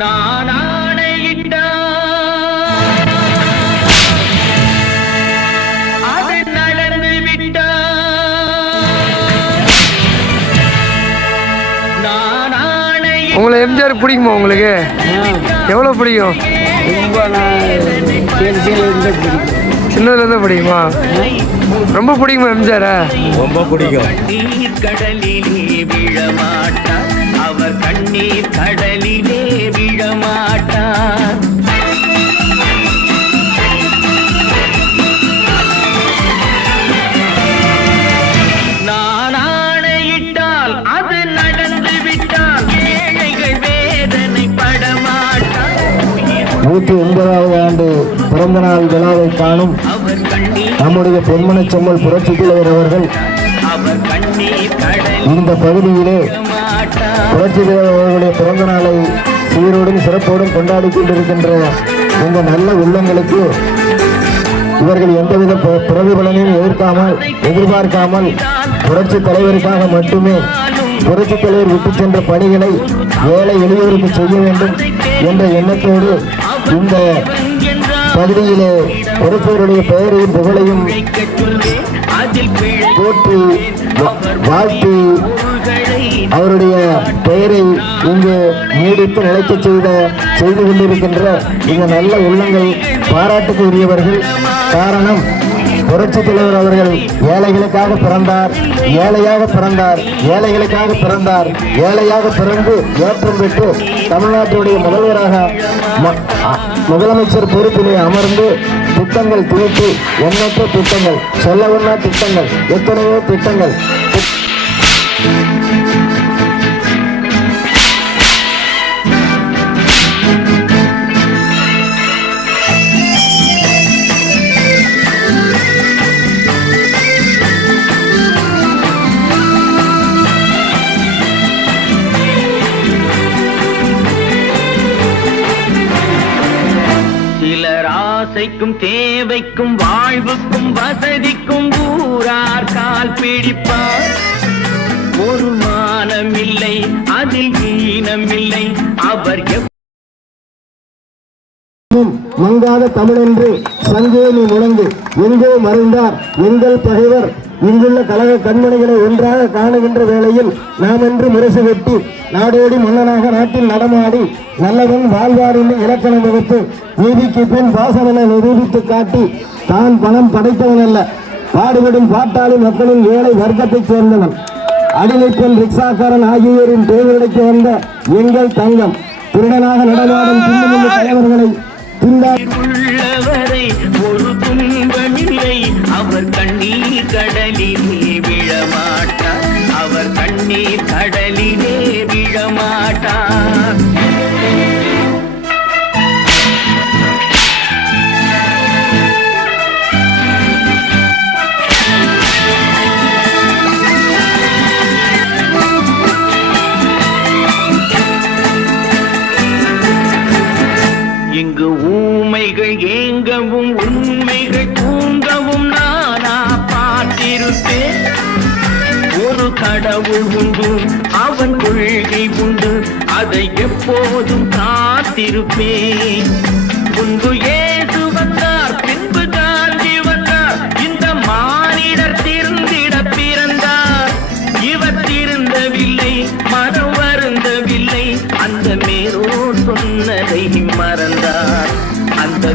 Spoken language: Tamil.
நான் ஆணையிட்டால் அது நடந்து விட்டால் நான் ஆணையிட்டால். உங்களை எம்ஜிஆர் பிடிக்குமா? உங்களுக்கு எவ்வளோ பிடிக்கும்? சின்னதுலேருந்து பிடிக்குமா? ரொம்ப பிடிக்குமா எம்ஜிஆரா? ரொம்ப பிடிக்கும். கடலிலே விழமாட்டார், அவர் கண்ணீர் கடலிலே விழமாட்டார். நான் ஆணையிட்டால் அது நடந்து விட்டால் ஏழைகள் வேதனை படமாட்டார். 109வது ஆண்டு பிறந்த நாள் விழாவை காணும் நம்முடைய பொன்மன செம்மல் புரட்சித் தலைவர் அவர்கள் இந்த பகுதியிலே புரட்சித் தலைவர் அவர்களுடைய பிறந்த நாளை சீரோடும் சிறப்போடும் கொண்டாடி கொண்டிருக்கின்ற இந்த நல்ல உள்ளங்களுக்கு இவர்கள் எந்தவித பிரதிபலனையும் எதிர்பார்க்காமல் புரட்சித் தலைவருக்காக மட்டுமே புரட்சித் தலைவர் விட்டு சென்ற பணிகளை ஏழை எளியோருக்கு செய்ய வேண்டும் என்ற எண்ணத்தோடு இந்த பகுதியிலே புரட்சியருடைய பெயரையும் புகழையும் போற்றி வாழ்த்தி அவருடைய பெயரை இங்கு நீடித்து நிலைக்க செய்து கொண்டிருக்கின்ற இந்த நல்ல உள்ளங்கள் பாராட்டுக்கு உரியவர்கள். காரணம், புரட்சித் தலைவர் அவர்கள் ஏழைகளுக்காக பிறந்தார், ஏழையாக பிறந்தார், ஏழைகளுக்காக பிறந்தார். ஏழையாக பிறந்து ஏற்றம் பெற்று தமிழ்நாட்டுடைய முதல்வராக முதலமைச்சர் பொறுப்பிலே அமர்ந்து திட்டங்கள் தீட்டி எண்ணற்ற திட்டங்கள், சொல்லவண்ணா திட்டங்கள், எத்தனையோ திட்டங்கள். ஆசைக்கும் தேவைக்கும் வாழ்வுக்கும் வசதிக்கும் ஊரார் கால் பிடிப்பார். ஒரு மானமில்லை அதில் ஈனமில்லை, அவர் மங்காத தமிழென்று சங்கேனி முழங்கு எங்கோ மறைந்தார் எங்கள் பகைவர். இங்குள்ள கழக கண்மணிகளை ஒன்றாக காணுகின்ற வேளையில் நாம் என்று முரசு வெட்டி நாடோடி மன்னனாக நாட்டில் நடமாடி நல்லவன் வாழ்வாரின் இலக்கணம் வகுத்து நீதிக்கு பின் பாசமென நிரூபித்து காட்டி தான் பணம் படைத்தவன் அல்ல, பாடுபடும் பாட்டாளி மக்களின் ஏழை வர்க்கத்தைச் சேர்ந்தவன், அடிமைப்பெண் ரிக்ஷாக்காரன் ஆகியோரின் தேவையடைக்க வந்த எங்கள் தங்கம், திருடனாக நடமாடும் தில்லுமுள்ள தலைவர்களை உள்ளவரை ஒரு துன்பமில்லை, அவர் கண்ணீர் கடலிலே விழமாட்டார், அவர் கண்ணீர் கடலிலே விழமாட்டார். இங்கு ஊமைகள் ஏங்கவும் உண்மைகள் தூங்கவும் நானா பார்த்திருப்பேன். ஒரு கடவுள் உண்டு, அவன் கொள்கை உண்டு, அதை எப்போதும் காத்திருப்பேன். முன்பு ஏசு வந்தார், பின்பு காந்தி வந்தார், இந்த மானிடர் திருந்திட பிறந்தார். இவர் திருந்தவில்லை, மனம் வருந்தவில்லை, அந்த மேலோர் சொன்னதை மறந்தார். அந்த